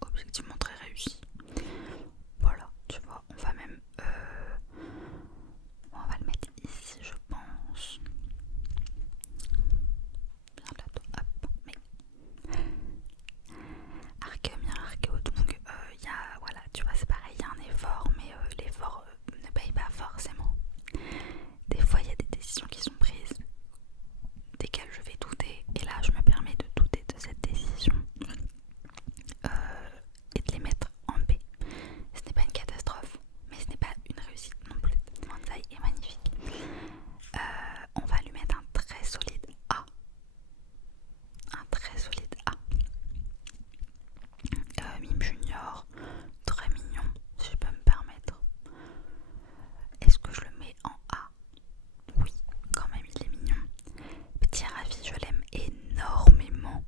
objectivement très réussi. Voilà, tu vois, on va même on va le mettre ici, je pense. Bien là, hop, mais Archemia, Archeo, donc il y a, voilà, tu vois, c'est pareil, il y a un effort, mais l'effort ne paye pas forcément. Des fois, il y a des décisions qui sont prises desquelles je vais douter, et là, je me permets de douter de cette décision et de les mettre en B. Ce n'est pas une catastrophe, mais ce n'est pas une réussite non plus. Manzai est magnifique. On va lui mettre un très solide A. Un très solide A. Mime Junior, très mignon, si je peux me permettre. Est-ce que je le mets en A? Oui, quand même, il est mignon. Petit Ravi, je l'aime énormément.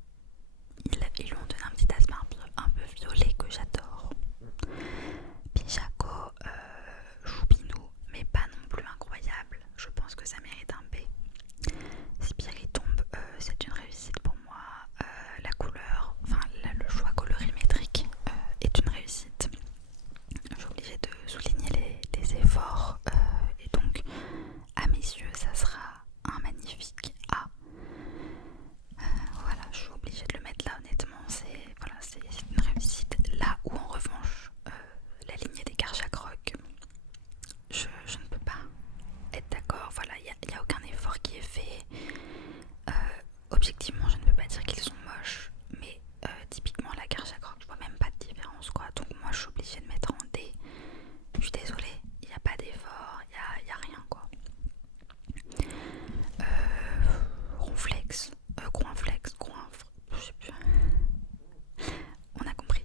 Ils lui ont donné un petit aspect un peu violet que j'adore. Pijaco, Choupinou, mais pas non plus incroyable. Je pense que ça mérite un B. Spiritombe, c'est une réussite pour moi. La couleur, enfin le choix colorimétrique est une réussite. Je suis obligée de souligner les efforts et donc à mes yeux ça sera un magnifique A. Voilà, je suis obligée de le mettre là, honnêtement, c'est une réussite. Là où en revanche la lignée des Karchak-Rock, je ne peux pas être d'accord. Voilà, il n'y a aucun effort qui est fait. Objectivement, je ne peux pas dire qu'ils sont moches, mais typiquement la Karchak-Rock, je vois même pas de différence, quoi. Donc moi je suis obligée de mettre en D. Je suis désolée, il n'y a pas d'effort, il y a rien, quoi. Ronflex, Groinflex, je sais plus. On a compris.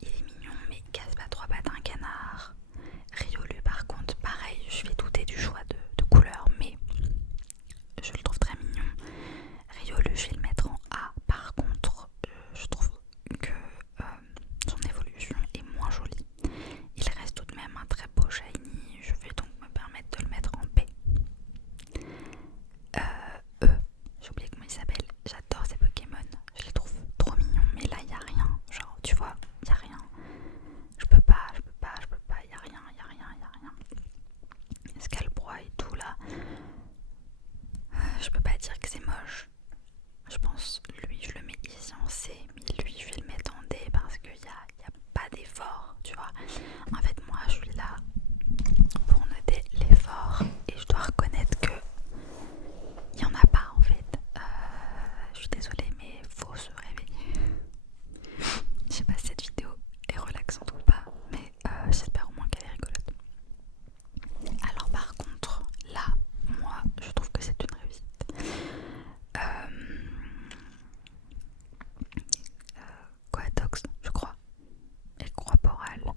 Il est mignon, mais il casse pas trois pattes un canard. Riolu, par contre, pareil, je vais douter du choix de couleur, mais je le trouve très mignon. Riolu, je vais le mettre en A. Par contre, je trouve que son évolution est moins jolie. Il reste tout de même un très beau shiny. Je vais donc me permettre de le mettre en B. J'ai oublié comment il s'appelle. J'adore ces Pokémon. Je les trouve trop mignons. Mais là, il n'y a rien. Genre, tu vois, il n'y a rien. Je peux pas. Il n'y a rien. Scalbrois et tout là. Je peux pas dire que c'est moche. Je pense, lui, je le mets ici en C. Mais lui, je vais le mettre en D parce qu'il n'y a pas d'effort. Tu vois. En fait, moi, je suis là pour noter l'effort. Et je dois reconnaître que il n'y en a pas en fait. Je suis désolée, mais faut se réveiller. Je sais pas si cette vidéo est relaxante ou pas, mais j'espère au moins qu'elle est rigolote. Alors par contre, là, moi, je trouve que c'est une réussite. Coatox, je crois. Et Corporal.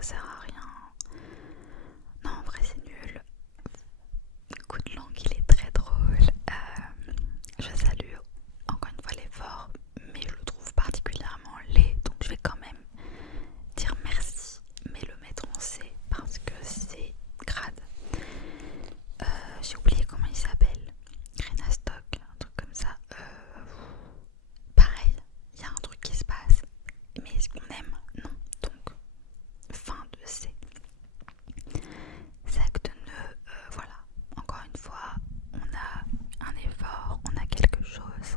ça sert à rien. Non, en vrai c'est nul. Coup de langue, il est très drôle. Je salue encore une fois l'effort, mais je le trouve particulièrement laid, donc je vais quand même dire merci, mais le mettre en C parce que c'est crade. J'ai oublié comment il s'appelle. Renastock, un truc comme ça. Pareil, il y a un truc qui se passe, mais est-ce qu'on aime? Non. Donc, fin de C. Acte nœud, voilà. Encore une fois, on a un effort, on a quelque chose.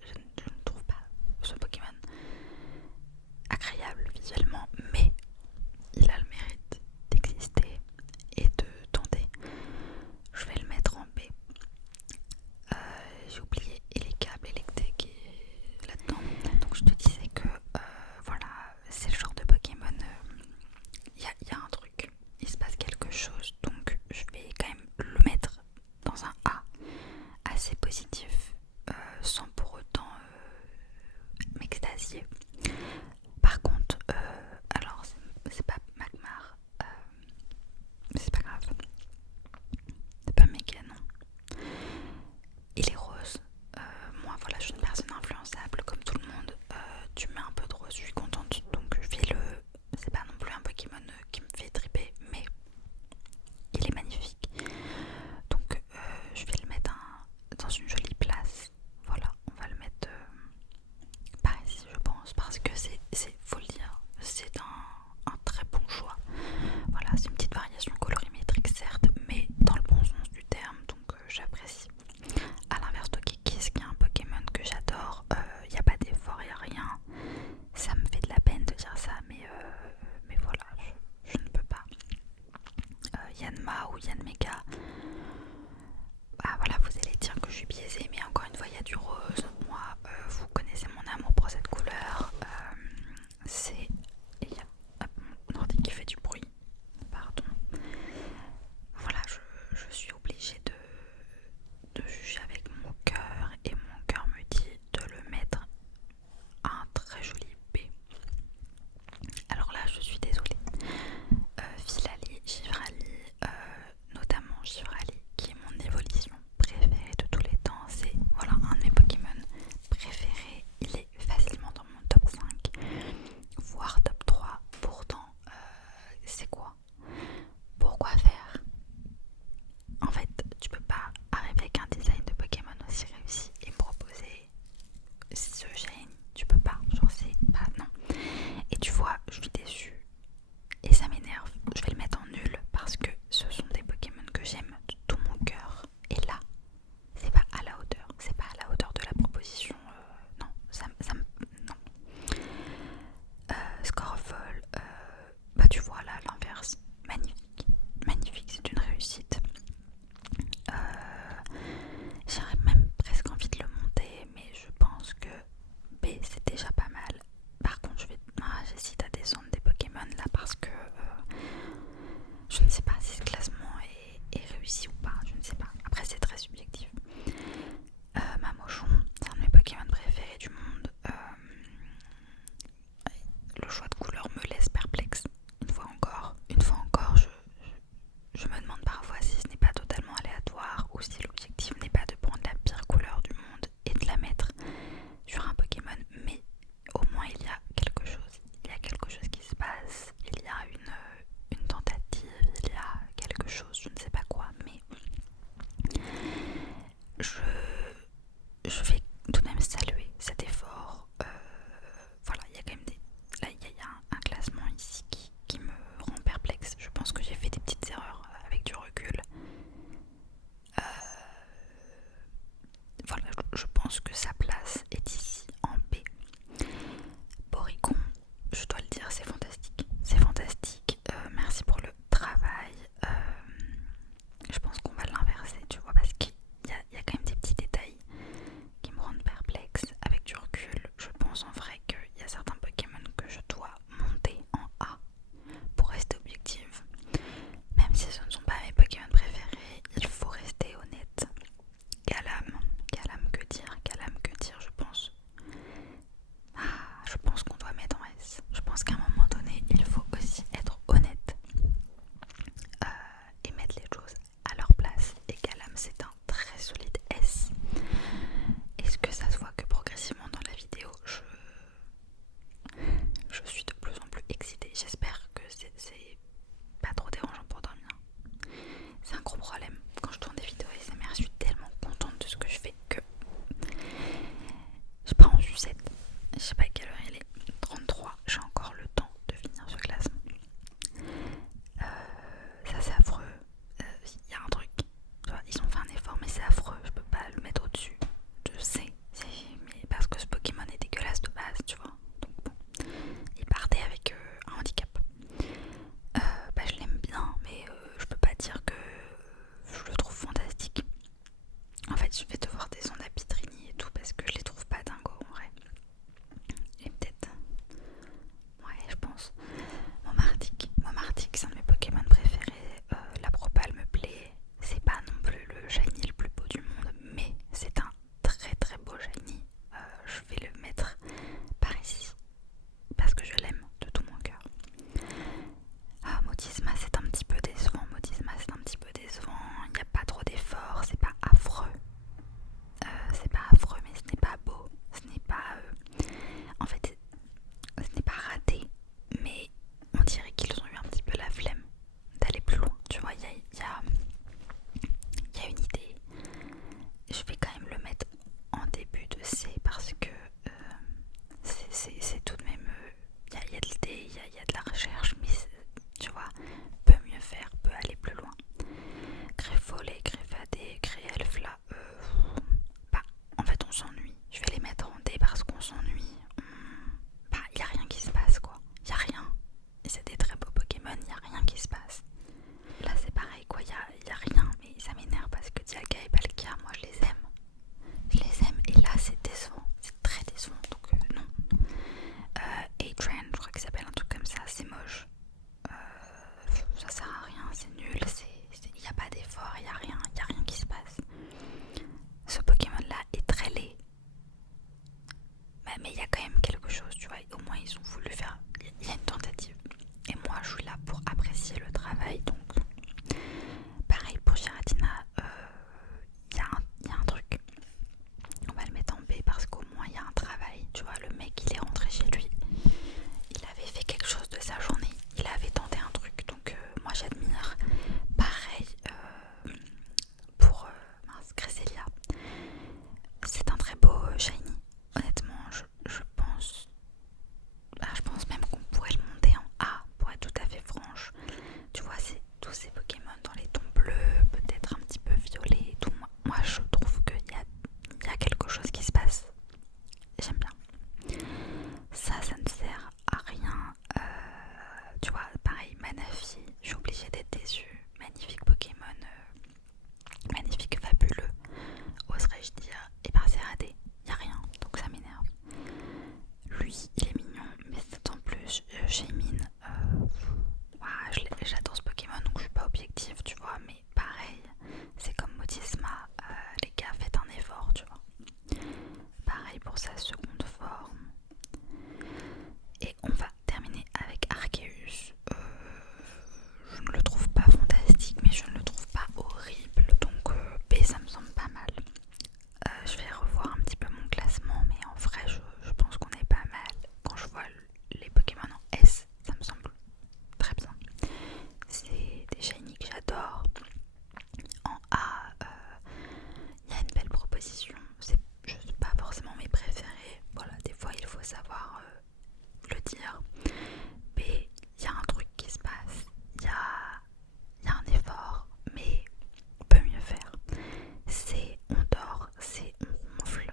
Je ne trouve pas ce Pokémon agréable visuellement, mais il a le mérite d'exister et de tenter. Je vais le mettre en B. J'ai oublié Elecable, Electek qui est là-dedans. Donc je te disais que voilà, c'est le genre de Pokémon. Il y a un truc, il se passe quelque chose. Donc je vais quand même le mettre dans un A assez positif, sans pour autant m'extasier. Par contre, alors c'est pas Magmar, mais c'est pas grave. C'est pas méga non. Il est rose. Moi voilà, je suis une personne influençable comme tout le monde. Tu mets un peu de rose, je suis contente. Donc je vais le. C'est pas non plus un Pokémon qui me fait triper, mais il est magnifique. Donc je vais le mettre dans une jolie place. Voilà, on va le mettre par ici je pense, parce que faut le dire, c'est un très bon choix. Voilà, c'est une petite variation colorimétrique certes, mais dans le bon sens du terme, donc j'apprécie. A l'inverse de Kikis, qui est un Pokémon que j'adore, il n'y a pas d'effort, il n'y a rien. Ça me fait de la peine de dire ça, mais voilà, je ne peux pas. Yanma ou Yanmega, bah voilà, vous allez dire que je suis biaisée, mais encore une fois, il y a du rose. Moi, vous connaissez mon amour pour cette couleur. C'est. Il y a mon ordi qui fait du bruit. Pardon. Voilà, je suis obligée de juger avec mon cœur, et mon cœur me dit de le mettre à un très joli B. Alors là, je suis désolée. Filali, Givrali, notamment Givrali, qui est mon évolution préférée de tous les temps. C'est voilà, un de mes Pokémon préférés. Il est facilement dans mon top 5, voire top 3. Pourtant, c'est quoi? Pourquoi faire? En fait, tu peux pas arriver avec un design de Pokémon aussi réussi et me proposer ce gène. Tu peux pas, genre c'est pas, non. Et tu vois, je suis déçue et ça m'énerve. Je vais le mettre en nul parce que ce sont des Pokémon que j'aime de tout mon cœur. Et là, c'est pas à la hauteur. C'est pas à la hauteur de la proposition. Non, non. Scorefall, bah tu vois là l'inverse. Magnifique. Magnifique, c'est une réussite. J'aurais même presque envie de le monter, mais je pense que B c'est déjà pas mal. Par contre, j'hésite à descendre des Pokémon là parce que je ne sais pas si ce classement est réussi ou pas. Je ne sais pas. Après, c'est très subjectif. Mamochon, c'est un de mes Pokémon préférés du monde. Le choix de couleur me laisse perplexe. Une fois encore, je me demande parfois si ce n'est pas totalement aléatoire ou si l'objectif n'est pas de prendre la pire couleur du monde et de la mettre sur un Pokémon, mais au moins il y a quelque chose. Il y a quelque chose qui se passe, il y a une tentative, il y a quelque chose, je ne sais pas quoi, mais je vais tout de même saluer cet effort. Voilà, il y a quand même là, il y a un classement ici qui me rend perplexe. Je pense que j'ai fait des petites erreurs avec du recul. Voilà, je pense que sa place est ici en B. Porygon, je dois le dire, c'est fantastique. C'est fantastique. Merci pour le travail. Je pense qu'on va l'inverser, tu vois, parce qu'il y a quand même des petits détails qui me rendent perplexe. Avec du recul, je pense en vrai qu'il y a certains Pokémon que je dois monter en A pour rester objective. Même si ce ne sont pas mes Pokémon préférés, il faut rester honnête. Galam que dire, je pense. Je pense qu'on doit mettre en S. Je pense qu'à un moment donné, tu vois, pareil, Manafi, je suis obligée d'être déçue. Magnifique Pokémon, magnifique, fabuleux, oserais-je dire. Et ben c'est raté, y a rien, donc ça m'énerve. Lui, il est mignon, mais d'autant plus, Shaymin, j'adore ce Pokémon, donc je suis pas objective, tu vois, mais pareil, c'est comme Motisma, les gars, faites un effort, tu vois. Pareil pour sa seconde forme. Et on va terminer avec Arceus. Je ne le trouve pas fantastique, mais je ne le trouve pas horrible, donc B, ça me semble pas mal. Je vais revoir un petit peu mon classement, mais en vrai, je pense qu'on est pas mal. Quand je vois les Pokémon en S, ça me semble très bien. C'est des shiny que j'adore. En A, il y a une belle proposition. C'est juste pas forcément mes préférés. Voilà, des fois il faut savoir le dire. Mais il y a un truc qui se passe. Il y a un effort, mais on peut mieux faire. C'est on dort, c'est on ronfle.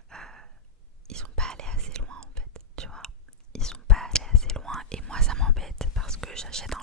Ils sont pas allés assez loin en fait, tu vois. Ils sont pas allés assez loin et moi ça m'embête parce que j'achète